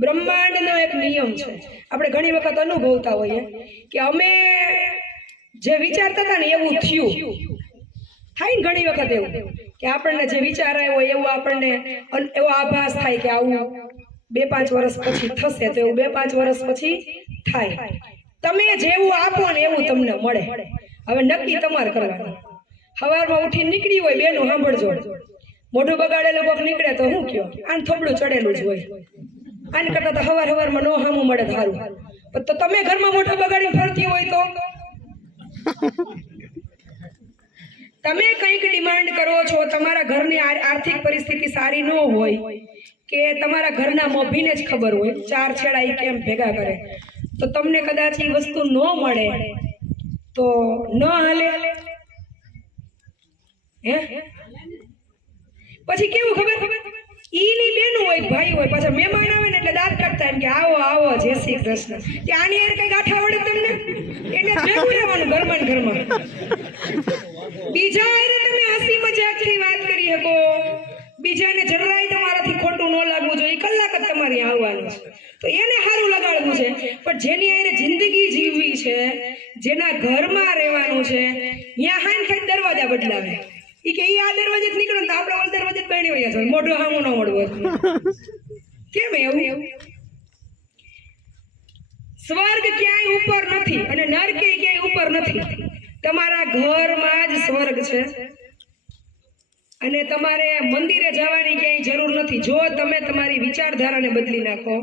બ્રહ્માંડનો એક નિયમ છે. આપણે ઘણી વખત અનુભવતા હોઈએ કે અમે જે વિચારતા હતા ને એવું થયું. થાય ને ઘણી વખત એવું કે આપણને જે વિચાર આવ્યો એવું આપણને એવો આભાસ થાય કે આવું બે પાંચ વર્ષ પછી થશે તો એવું બે પાંચ વર્ષ પછી થાય. તમે જેવું આપો ને એવું તમને મળે. હવે નક્કી તમારે કરવાનું. સવારમાં ઉઠીને નીકળી હોય બેનું સાંભળજો. મોઢું બગાડેલું કોક નીકળે તો હું કયો? આને થોબડું ચડેલું જ હોય. આને કરતા તો હવાર હવારમાં નો હામું મળે સારું તો તમે ઘરમાં મોટા બગાડીને ફરતી હોય તો? તમે કંઈક ડિમાન્ડ કરો છો, તમારા ઘરની આર્થિક પરિસ્થિતિ સારી ન હોય, કે તમારા ઘરના મોભીને જ ખબર હોય, ચાર છેડા એ કેમ ભેગા કરે? તો તમને કદાચ એ વસ્તુ ન મળે, તો ન હાલે. હે? પછી કેવું ખબર? ઈની બેનું હોય, ભાઈ હોય, પાછા મહેમાન આવે ને એટલે દાંત કાઢતા એમ કે, આવો આવો, જય શ્રી કૃષ્ણ. કે આની યાર કઈ ગાંઠા વડે તમને? એટલે ભેગું રહેવાનું ઘરમાં ઘરમાં. બીજા હારે તમે હસી મજાકથી વાત કરી શકો. બીજાને જરાય તમારાથી ખોટું ન લાગવું જોઈએ. કલાક જ તમારે આવવાનું છે. તો એને સારું લગાડવું છે. પણ જેની એને જિંદગી જીવવી છે, જેના ઘરમાં રહેવાનું છે ત્યાં હાન ખાઈ દરવાજા બદલાવે. ઈ કે આ દરવાજે નીકળો તો આપણે ઓલ દરવાજે પહેણી વયા છો મોઢું હામું ન મળવું કેમ એવું? સ્વર્ગ ક્યાંય ઉપર નથી અને નરકે ક્યાંય ઉપર નથી. તમારા ઘરમાં જ સ્વર્ગ છે. અને તમારે મંદિરે જવાની ક્યાંય જરૂર નથી. જો તમે તમારી વિચારધારાને બદલી નાખો,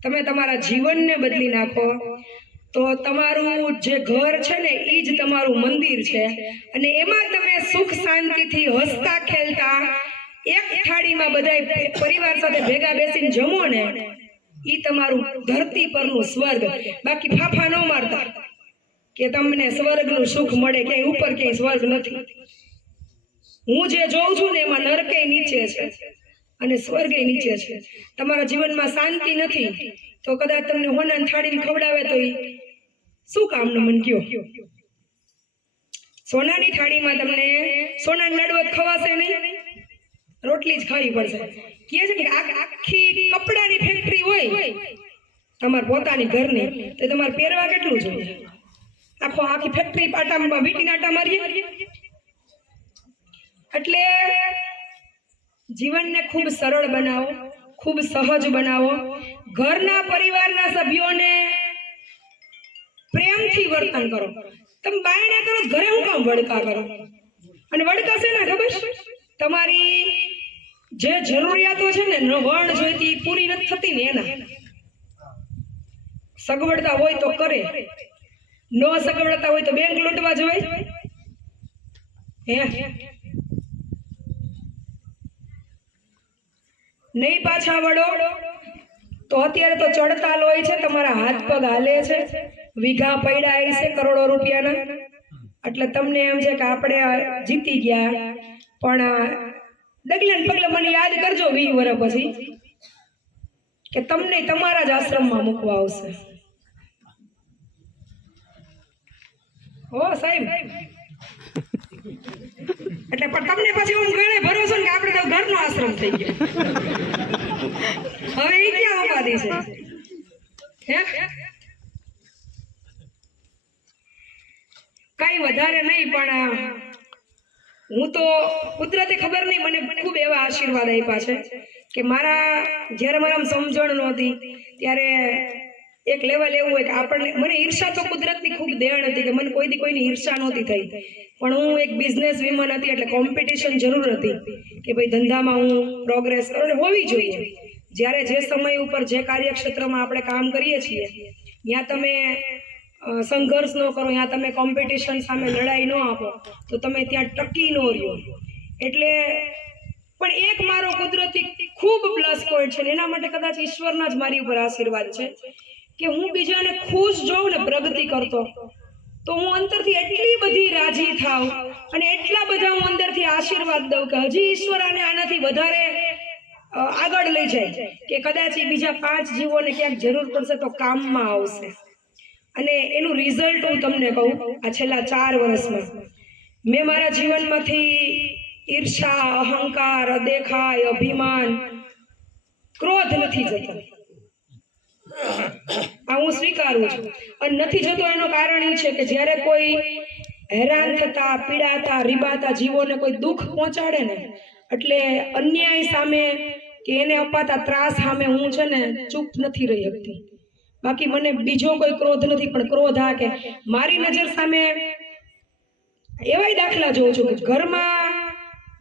તમે તમારા જીવનને બદલી નાખો તો તમારું જે ઘર છે ને એ જ તમારું મંદિર છે. અને એમાં તમે સુખ શાંતિથી હસતા ખેલતા, એક થાળીમાં બધાય પરિવાર સાથે ભેગા બેસીને જમો ને એ તમારું ધરતી પરનું સ્વર્ગ. બાકી ફાફા ન મારતા, કે તમને સ્વર્ગનું સુખ મળે, ક્યાંય ઉપર ક્યાંય સ્વર્ગ નથી. હું જે જોઉં છું ને, એમાં નરકે નીચે છે અને સ્વર્ગે નીચે છે. તમારા જીવનમાં શાંતિ નથી, તો કદાચ તમને હોનાન થાળીને ખવડાવે તો ઈ શું કામનું મન કયો? સોનાની થાળીમાં તમને સોનાની લાડવા ખવાશે નહીં? રોટલી જ ખાવી પડશે. કહે છે કે આખી કપડાની ફેક્ટરી હોય, તમારે પોતાની ઘરની, તો તમારે પહેરવા કેટલું જોઈએ? આખો આખી ફેક્ટરી પાટામાં વીટીના આટા મારીએ? એટલે જીવનને ખૂબ સરળ બનાવો, ખૂબ સહજ બનાવો. ઘરના પરિવારના સભ્યોને પ્રેમથી વર્તન કરો. તમે બાયણા કરો, ઘરે હું કામ વડકા કરો? અને વડકા છે ને ખબર? તમારી જે જરૂરિયાતો છે ને વણ જોઈતી પૂરી નથી થતી ને એના. સગવડતા હોય તો કરે. ન સગવડતા હોય તો બેંક લૂંટવા જવાય. હે? નહીં પાછા વળો. તો અત્યારે તો ચડતા લોય છે, તમારા હાથ પગ હાલે છે. વીઘા પડ્યા છે કરોડો રૂપિયાના. એટલે તમને એમ છે કે આપણે જીતી ગયા. પણ ડગલે ને પગલે મને યાદ કરજો વી વર્ષ પછી કે તમને તમારા જ આશ્રમમાં મૂકવા આવશે. ઓ સાહેબ. એટલે પણ તમને પછી હું ગણે ભરોસો કે આપણે તો ઘરનો આશ્રમ થઈ ગયો. હવે એ ક્યાં ઉપાધિ છે? હે? કઈ વધારે નહીં, પણ હું તો કુદરતે ખબર નહીં, મને ખૂબ એવા આશીર્વાદ આપ્યા છે કે મારા, જ્યારે મારા સમજણ નહોતી, ત્યારે એક લેવલ એવું હોય કે આપણને, મને ઈર્ષા તો કુદરતની ખૂબ દેણ હતી કે મને કોઈ દી કોઈની ઈર્ષા નહોતી થઈ. પણ હું એક બિઝનેસ વિમન હતી, એટલે કોમ્પિટિશન જરૂર હતી કે ભાઈ ધંધામાં હું પ્રોગ્રેસ અને હોવી જોઈએ. જ્યારે જે સમય ઉપર, જે કાર્યક્ષેત્રમાં આપણે કામ કરીએ છીએ, ત્યાં તમે સંઘર્ષ ન કરો ત્યાં તમે કોમ્પિટિશન સામે લડાઈ ન આપો, તો તમે ત્યાં ટકી ન રહ્યો. એટલે પણ એક મારો કુદરતી ખૂબ પ્લસ પોઈન્ટ છે એના માટે કદાચ ઈશ્વરના જ મારી ઉપર આશીર્વાદ છે, કે હું બીજાને ખુશ જોઉં ને પ્રગતિ કરતો, તો હું અંદરથી એટલી બધી રાજી થાવ અને એટલા બધા હું અંદરથી આશીર્વાદ દઉં કે હજી ઈશ્વર આને આનાથી વધારે આગળ લઈ જાય, કે કદાચ એ બીજા પાંચ જીવોને ક્યાંક જરૂર પડશે તો કામમાં આવશે. અને એનું રિઝલ્ટ હું તમને કહું, આ છેલ્લા ચાર વર્ષમાં. મેં મારા જીવનમાંથી ઈર્ષા, અહંકાર અદેખાય અભિમાન, ક્રોધ નથી જતો. આ હું સ્વીકારું છું. અને નથી જતો એનું કારણ એ છે કે જ્યારે કોઈ હેરાન થતા, પીડાતા, રીબાતા જીવોને કોઈ દુઃખ પહોંચાડે ને, એટલે અન્યાય સામે કે એને અપાતા ત્રાસ સામે હું છે ને ચૂપ નથી રહી શકતી. બાકી મને બીજો કોઈ ક્રોધ નથી, પણ ક્રોધ આ કે મારી નજર સામે એવાય દાખલા જોઉં છું કે ઘરમાં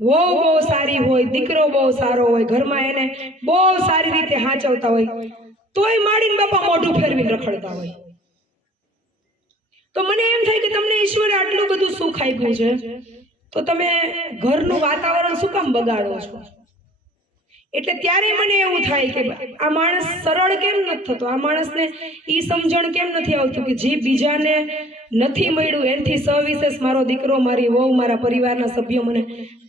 વહુ બહુ સારી હોય, દીકરો બહુ સારો હોય, ઘરમાં એને બહુ સારી રીતે હાચવતા હોય, તોય માડીને બાપા મોઢું ફેરવીને રખડતા હોય. તો મને એમ થાય કે તમને ઈશ્વરે આટલું બધું સુખ આપ્યું છે? તો તમે ઘરનું વાતાવરણ શું કામ બગાડો છો? એટલે ત્યારે મને એવું થાય કે આ માણસ સરળ કેમ નથી થતો? આ માણસને એ સમજણ કેમ નથી આવતું કે જે બીજાને નથી મળ્યું, એનાથી સવિશેષ મારો દીકરો, મારી વહુ, મારા પરિવારના સભ્યો મને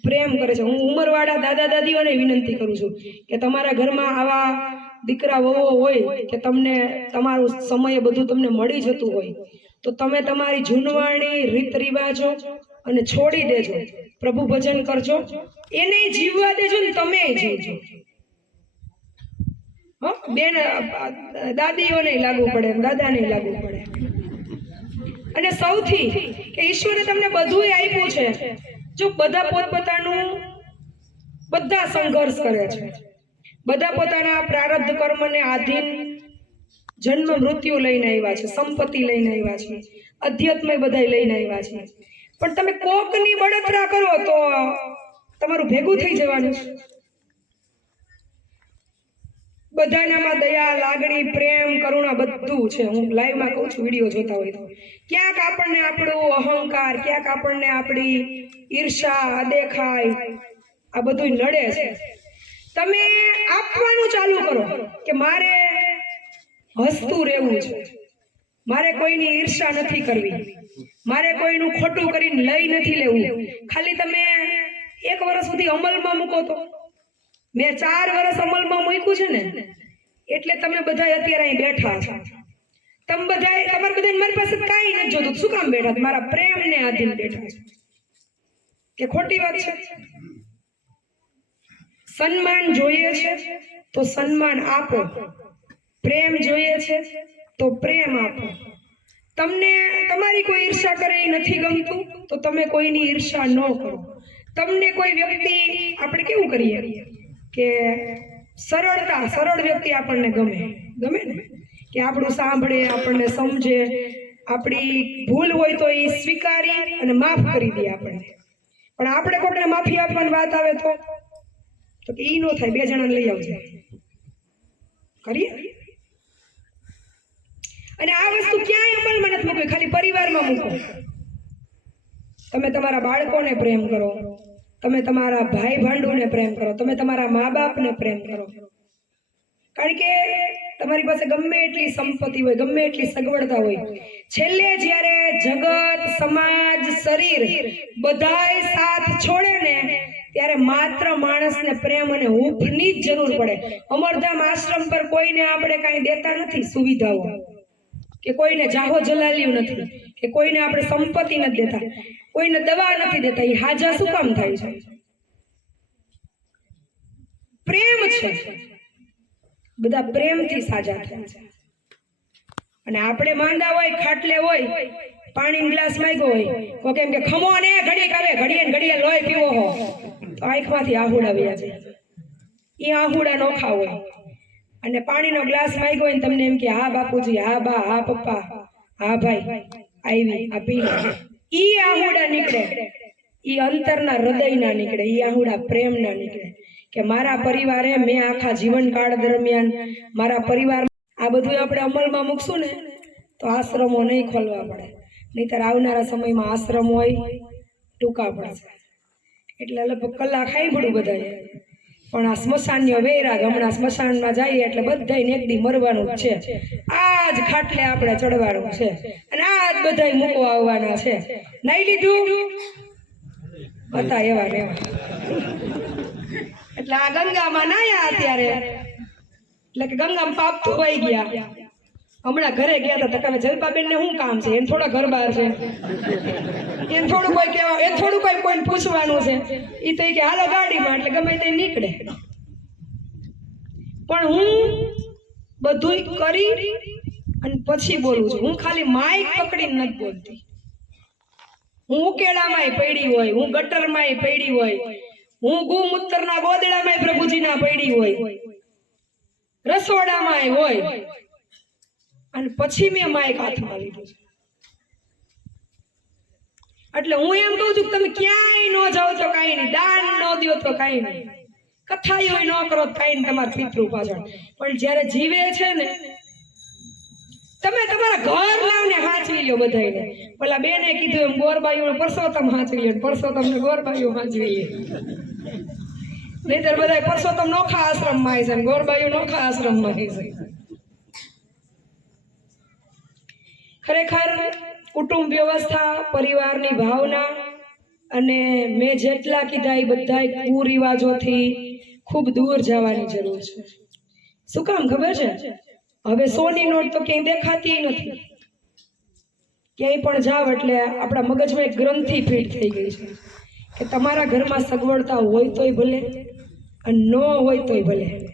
પ્રેમ કરે છે. હું ઉંમરવાળા દાદા દાદીઓને વિનંતી કરું છું કે તમારા ઘરમાં આવા દીકરા વહુઓ હોય કે તમને તમારું સમય બધું તમને મળી જતું હોય, તો તમે તમારી જૂનવાણી રીત રિવાજો અને છોડી દેજો. પ્રભુ ભજન કરજો. એને જીવવા દેજો ને તમે જીવજો? બેન દાદીઓને લાગુ પડે દાદાને લાગુ પડે. અને સૌથી કે ઈશ્વરે તમને બધું આપ્યું છે. જો બધા પોતપોતાનું બધા સંઘર્ષ કરે છે. બધા પોતાના પ્રારબ્ધ કર્મને આધીન જન્મ મૃત્યુ લઈને આવ્યા છે, સંપત્તિ લઈને આવ્યા છે અધ્યાત્મ બધા લઈને આવ્યા છે. પણ તમે કોકની બળતરા કરો તો તમારું ભેગું થઈ જવાનું છે. બધાનામાં દયા, લાગણી, પ્રેમ, કરુણા બધું છે. હું લાઈવમાં કહું છું, વીડિયો જોતા હોય તો. ક્યાંક આપણને આપણું અહંકાર, ક્યાંક આપણને આપણી ઈર્ષા અદેખાય આ બધું નડે છે. તમે આપવાનું ચાલુ કરો કે મારે હસતું રહેવું છે. મારે કોઈની ઈર્ષા નથી કરવી. મારે કોઈનું ખોટું કરીને લઈ નથી લેવું. ખાલી તમે એક વર્ષ સુધી અમલમાં મૂકો તો. મેં ચાર વર્ષ અમલમાં મૂક્યું છે ને, એટલે તમે બધા અત્યારે અહીં બેઠા છો. તમે બધા તમારે બધા મારી પાસે કાંઈ નથી જોતું. શું કામ બેઠા? મારા પ્રેમને આધીન બેઠા છો. કે ખોટી વાત છે? સન્માન જોઈએ છે, તો સન્માન આપો. પ્રેમ જોઈએ છે, તો પ્રેમ આપો. તમને તમારી કોઈ ઈર્ષા કરે એ નથી ગમતું, તો તમે કોઈની ઈર્ષા ન કરો. તમને કોઈ વ્યક્તિ, આપણે કેવું કરીએ કે સરળતા, સરળ વ્યક્તિ આપણને ગમે. ગમે ને? કે આપણું સાંભળે, આપણને સમજે, આપણી ભૂલ હોય તો એ સ્વીકારી અને માફ કરી દે આપણને. પણ આપણે કોઈને માફી આપવાની વાત આવે તો? તો કે ઈ નો થાય, બે જણાને લઈ આવજો. કરીએ? અને આ વસ્તુ ક્યાંય અમલમાં નથી મૂકવી, ખાલી પરિવારમાં મૂકો. તમે તમારા બાળકોને પ્રેમ કરો. તમે તમારા ભાઈ ભાંડુને પ્રેમ કરો. તમે તમારા મા બાપને પ્રેમ કરો. કારણ કે તમારી પાસે ગમે એટલી સંપત્તિ હોય, ગમે એટલી સગવડતા હોય, છેલ્લે જ્યારે જગત, સમાજ, શરીર બધાય સાથ છોડે ને, ત્યારે માત્ર માણસને પ્રેમ અને હૂંફની જ જરૂર પડે. અમરધામ આશ્રમ પર કોઈને આપણે કાંઈ દેતા નથી સુવિધાઓ. કે કોઈને જાહો જલાલ્યું નથી, કે કોઈને આપણે સંપત્તિ નથી દેતા, કોઈને દવા નથી દેતા એ હાજા શું કામ થાય છે? પ્રેમ છે. બધા પ્રેમથી સાજા થાય છે. અને આપણે માંદા હોય, ખાટલે હોય પાણી ગ્લાસ માંગ્યો હોય, તો કેમ કે ખમો ને ઘડીક આવે ઘડીએ ઘડીએ લોહી પીવો હો. તો આંખમાંથી આહુડા આવ્યા છે એ આહુડા નોખા હોય. અને પાણીનો ગ્લાસ માંગ્યો હોય તમને એમ કે, હા બાપુજી, હા બા, હા પપ્પા, હા ભાઈ, આવી, આ પી ઈ આહુડા નીકળે. ઈ અંતરના હૃદયના નીકળે. ઈ આહુડા પ્રેમના નીકળે. કે મારા પરિવારે મેં આખા જીવનકાળ દરમિયાન મારા પરિવાર આ બધું આપણે અમલમાં મૂકશું ને, તો આશ્રમો નહીં ખોલવા પડે. નહીતર આવનારા સમયમાં આશ્રમ હોય, ટૂંકા પડશે. એટલે લગભગ કલાક ખાઈ પડું બધાએ. પણ આ સ્મશાનીય વૈરાગ હમણાં સ્મશાનમાં જઈએ એટલે બધાય એકદી મરવાનું છે. આ જ ખાટલે આપણે ચડવાનું છે. અને આ જ બધાય મૂકો આવવાના છે. નહીં લીધું? હતા એવા રેવા એટલે આ ગંગામાં નાયા અત્યારે. એટલે કે ગંગામાં પાપ ધોવાઈ ગયા. હમણાં ઘરે ગયા હતા તમે જલપાબેન ને શું કામ છે? એને થોડા ઘર બહાર છે. એને થોડું કોઈ કહેવા, એ થોડું કોઈ કોઈને પૂછવાનું છે. એ તો કે, હાલો ગાડીમાં. એટલે ગમે તે નીકળે. પણ હું બધુંય કરી અને પછી બોલું છું. હું ખાલી માઇક પકડીને નથી બોલતી. હું ઉકેડામાંય પડી હોય, હું ગટરમાંય પડી હોય, હું ગુમૂત્તરના ગોદડામાંય પ્રભુજીના પડી હોય, રસોડામાંય હોય. અને પછી મેં માઇક હાથમાં લીધું છે. એટલે હું એમ કહું છું કે તમે ક્યાંય ન જાઓ તો કાંઈ નહીં. દાન ન દો તો કાંઈ નહીં. કથાયો ન કરો કાંઈ નહીં. તમારા પિતૃ પાછળ પણ જ્યારે જીવે છે ને, તમે તમારા ઘર લાવને હાચવી લ્યો બધાયને. પેલા બેને કીધું એમ ગોરબાયું પરસોત્તમ હાચવી લ્યો પરસોત્તમ ને ગોરબાઈઓ હાચવી લે નહીતર બધા પરસોત્તમ નોખા આશ્રમમાં આવી છે ગોરબાયું નોખા આશ્રમમાં આવી છે. ખરેખર કુટુંબ વ્યવસ્થા, પરિવારની ભાવના અને મેં જેટલા કીધા એ બધા કુરિવાજોથી ખૂબ દૂર જવાની જરૂર છે. શું કામ ખબર છે? હવે સોની નોટ તો ક્યાંય દેખાતી નથી. ક્યાંય પણ જાવ એટલે આપણા મગજમાં એક ગ્રંથિ ફીટ થઈ ગઈ છે કે તમારા ઘરમાં સગવડતા હોય તોય ભલે અને ન હોય તોય ભલે.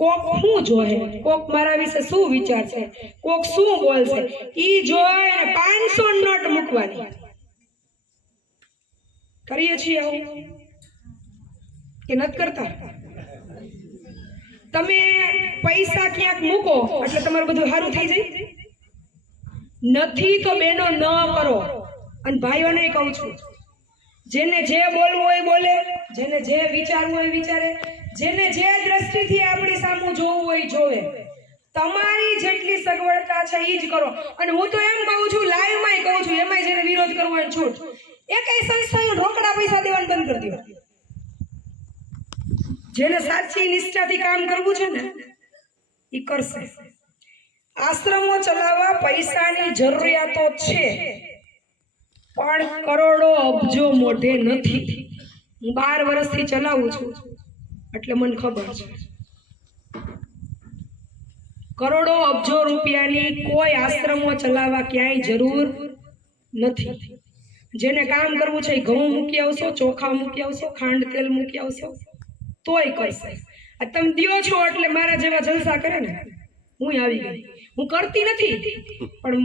કોક શું જોહે? કોક મારા વિશે શું વિચારશે કોક શું બોલશે? ઈ જોય અને પાંચસો નોટ મૂકવાની. કરીએ છીએ આવું? કે નથી કરતા? તમે પૈસા ક્યાંક મૂકો, એટલે તમારું બધું સારું થઈ જાય? નથી તો બેનો ન કરો. અને ભાઈઓને કહું છું, જેને જે બોલવું હોય બોલે, જેને જે વિચારવું હોય વિચારે. જેને જે દ્રષ્ટિથી આપણી સામું જોવું હોય જોવે. તમારી જેટલી સગવડતા છે એ જ કરો. અને હું તો એમ કહું છું લાઈવમાંય કહું છું, એમાંય જેને વિરોધ કરવો હોય છૂટ. એકેય સંસ્થાએ રોકડા પૈસા દેવાનું બંધ કરી દો જેને સાચી નિષ્ઠાથી કામ કરવું છે ને એ કરશે. આશ્રમો ચલાવવા પૈસાની જરૂરિયાતો છે. પણ કરોડો અબજો મોઢે નથી. હું બાર વર્ષથી ચલાવું છું. એટલે મને ખબર છે. કરોડો અબજો રૂપિયાની કોઈ આશ્રમો ચલાવવા ક્યાંય જરૂર નથી. જેને કામ કરવું છે ઘઉં મૂકી આવશો, ચોખા મૂકી આવશો, ખાંડ તેલ મૂકી આવશો, તોય કરશે આ તમે દિયો છો એટલે મારા જેવા જલસા કરે ને? હું આવી ગઈ. હું કરતી નથી, પણ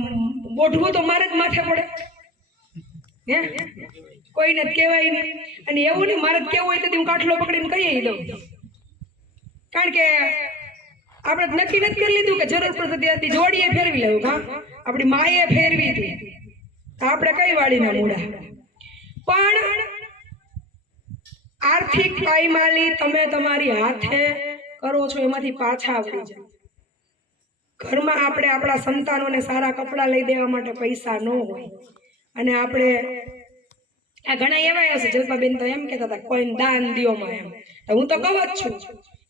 બોઢવું તો મારે જ માથે પડે. હે? કોઈને કહેવાય અને એવું નહીં, મારે કેવું હોય તો હું કાઠલો પકડીને કહી દઉં. કારણ કે આપણે નક્કી નથી કરી લીધું કે જરૂર પડશે ત્યાંથી જોડીએ ફેરવી લેવું હા આપણી માએ ફેરવી હતી. આપણે કઈ વાળીના મૂળા? પણ આર્થિક પાયમાલી તમે તમારી હાથે કરો છો, એમાંથી પાછા આવડી જાય. ઘરમાં આપણે આપણા સંતાનોને સારા કપડાં લઈ દેવા માટે પૈસા ન હોય. અને આપણે આ ઘણા એવા હશે જલ્પાબેન તો એમ કહેતા હતા કોઈ દાન દ્યો માં એમ હું તો કહું જ છું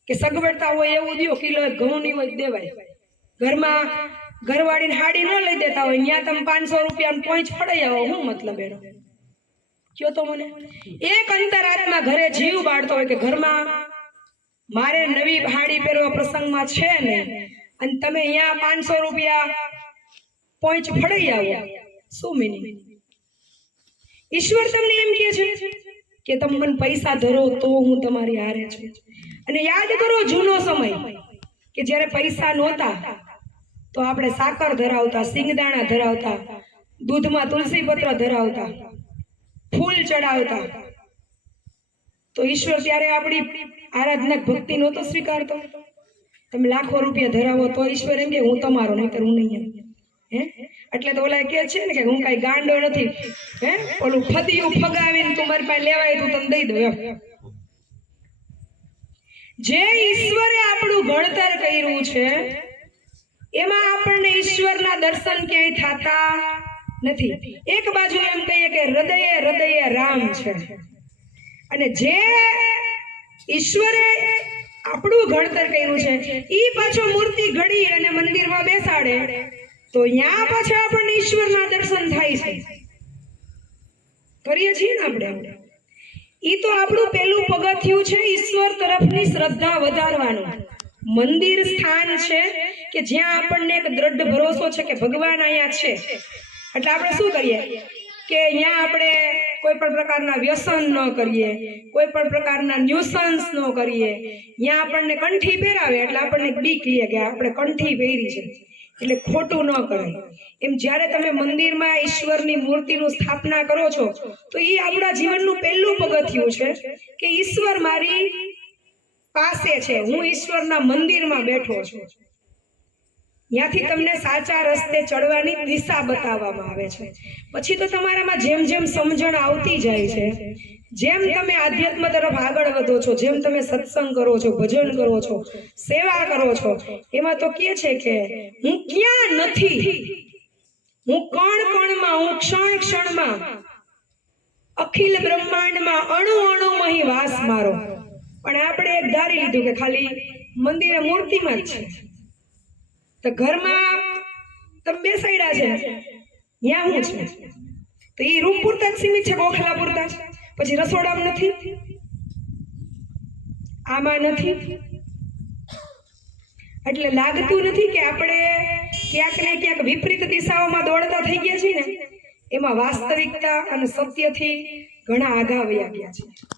કે સગવડતા હોય એવું દ્યો, કિલો ઘઉં ની હોય દેવાય. ઘરમાં ઘરવાળીને હાડી ન લઈ દેતા હોય ત્યાં તમે પાંચસો રૂપિયા પોઈન્ટ પડાઈ આવો, હું મતલબ એનો? કયો તો મને? એક અંતરાત્મા ઘરે જીવ બાળતો હોય કે ઘરમાં મારે નવી હાડી પહેરવા પ્રસંગમાં છે ને અને તમે અહીંયા પાંચસો રૂપિયા પોઈન્ટ ફડાઈ આવો. શું મિનિંગ ઈશ્વર તમને એમ કહે છે કે તમે મને પૈસા ધરો તો હું તમારી હારે છું. અને યાદ કરો જૂનો સમય, કે જ્યારે પૈસા નહોતા, તો આપણે સાકર ધરાવતા, સિંગદાણા ધરાવતા, દૂધમાં તુલસી પત્ર ધરાવતા, ફૂલ ચડાવતા. તો ઈશ્વર ત્યારે આપણી આરાધના ભક્તિ નહોતો સ્વીકારતો. તમે લાખો રૂપિયા ધરાવો તો ઈશ્વર એમ કે હું તમારો, નહીતર હું નહીં એટલે તો ઓલા કે છે ને કે હું કઈ ગાંડો નથી, હે? ઓલું ફદિયું ફગાવીને તું મારી પાસે લેવાય તું તને દઈ દઉં જે ઈશ્વરે આપણું ગણતર કર્યું છે, એમાં આપણને ઈશ્વરના દર્શન ક્યાંય થતા નથી. એક બાજુ એમ કહીએ કે હૃદયે હૃદયે રામ છે. અને જે ઈશ્વરે આપણું ઘડતર કર્યું છે, ઈ પાછો મૂર્તિ ઘડી અને મંદિરમાં બેસાડે. તો ત્યાં પાછા આપણને ઈશ્વરના દર્શન થાય છે. કરીએ છીએ ને આપણે? એ તો આપણું પેલું પગથિયું છે, ઈશ્વર તરફની શ્રદ્ધા વધારવાનું. મંદિર સ્થાન છે કે જ્યાં આપણને એક દ્રઢ ભરોસો છે કે ભગવાન અહીંયા છે? એટલે આપણે શું કરીએ? કે અહીંયા આપણે કોઈ પણ પ્રકારના વ્યસન ન કરીએ, કોઈ પણ પ્રકારના ન્યુસન્સ ન કરીએ. અહીંયા આપણને કંઠી પહેરાવે, એટલે આપણને બીક લે કે આપણે કંઠી પહેરી છે. એટલે ખોટું ન કરાય એમ જ્યારે તમે મંદિરમાં ઈશ્વરની મૂર્તિનું સ્થાપના કરો છો, તો એ આપણા જીવનનું પહેલું પગથિયું છે કે ઈશ્વર મારી પાસે છે. હું ઈશ્વરના મંદિરમાં બેઠો છું. ત્યાંથી તમને સાચા રસ્તે ચડવાની દિશા બતાવવામાં આવે છે. પછી તો તમારામાં જેમ જેમ સમજણ આવતી જાય છે, જેમ તમે આધ્યાત્મ તરફ આગળ વધો છો, જેમ તમે સત્સંગ કરો છો, ભજન કરો છો, સેવા કરો છો, એમાં તો કે છે કે હું ક્યાં નથી? હું કણ કણમાં, હું ક્ષણ ક્ષણમાં, અખિલ બ્રહ્માંડમાં અણુ અહીં વાસ મારો. પણ આપણે એક ધારી લીધું કે ખાલી મંદિરે મૂર્તિમાં જ છે. તો ઘરમાં તમે બેસાડ્યા છે. ત્યાં હું છે? તો એ રૂમ પૂરતા જ સીમિત છે, ગોખલા પૂરતા જ. પછી રસોડામાં નથી. આમાં નથી. એટલે લાગતું નથી કે આપણે ક્યાંક ને ક્યાંક વિપરીત દિશાઓમાં દોડતા થઈ ગયા છીએ ને, એમાં વાસ્તવિકતા અને સત્યથી ઘણા આઘા વયા ગયા છે.